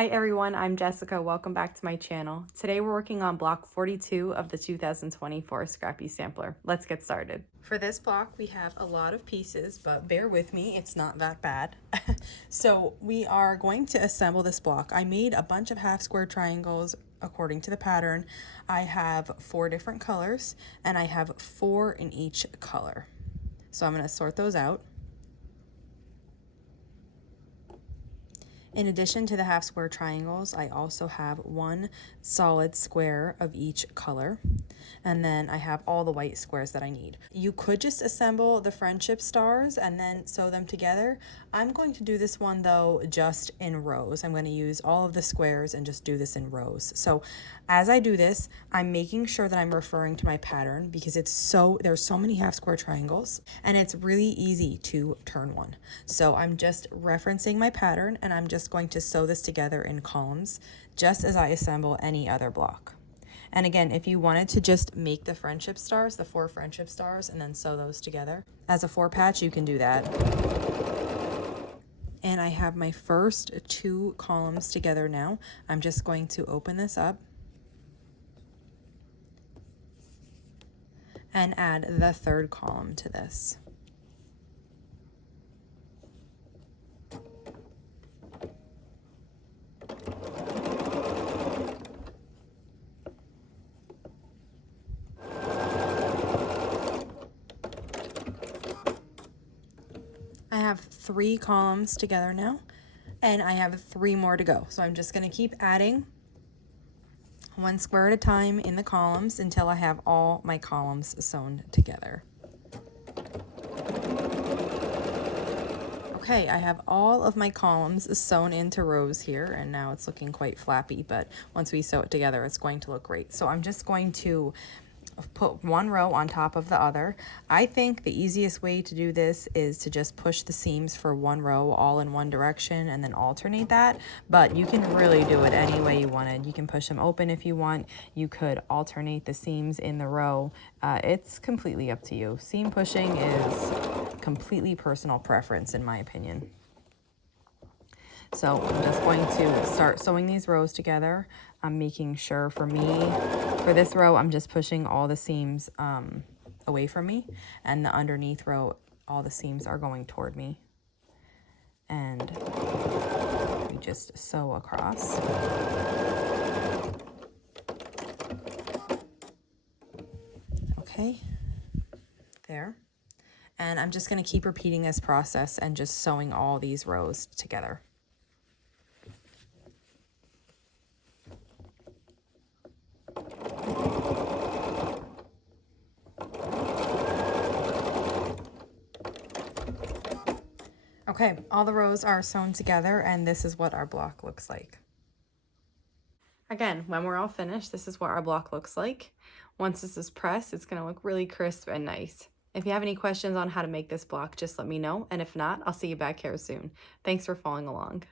Hi everyone, I'm Jessica. Welcome back to my channel. Today we're working on block 42 of the 2024 Scrappy Sampler. Let's get started. For this block we have a lot of pieces, but bear with me, it's not that bad. So we are going to assemble this block. I made a bunch of half square triangles according to the pattern. I have 4 different colors and I have 4 in each color. So I'm going to sort those out. In addition to the half square triangles, I also have 1 solid square of each color. And then I have all the white squares that I need. You could just assemble the friendship stars and then sew them together. I'm going to do this one though just in rows. I'm going to use all of the squares and just do this in rows. So as I do this, I'm making sure that I'm referring to my pattern because there's so many half square triangles and it's really easy to turn one. So I'm just referencing my pattern and I'm just going to sew this together in columns just as I assemble any other block. And again, if you wanted to just make the friendship stars, the 4 friendship stars, and then sew those together as a 4 patch, you can do that. And I have my first 2 columns together now. I'm just going to open this up and add the 3rd column to this. I have 3 columns together now, and I have 3 more to go. So I'm just going to keep adding 1 square at a time in the columns until I have all my columns sewn together. Okay, I have all of my columns sewn into rows here, and now it's looking quite flappy, but once we sew it together, it's going to look great. So I'm just going to put 1 row on top of the other. I think the easiest way to do this is to just push the seams for 1 row all in one direction and then alternate that, but you can really do it any way you wanted. You can push them open if you want. You could alternate the seams in the row. It's completely up to you. Seam pushing is completely personal preference in my opinion. So I'm just going to start sewing these rows together. I'm making sure for this row, I'm just pushing all the seams away from me, and the underneath row, all the seams are going toward me. And we just sew across. Okay, there. And I'm just going to keep repeating this process and just sewing all these rows together. Okay, all the rows are sewn together, and this is what our block looks like. Again, when we're all finished, this is what our block looks like. Once this is pressed, it's going to look really crisp and nice. If you have any questions on how to make this block, just let me know, and if not, I'll see you back here soon. Thanks for following along.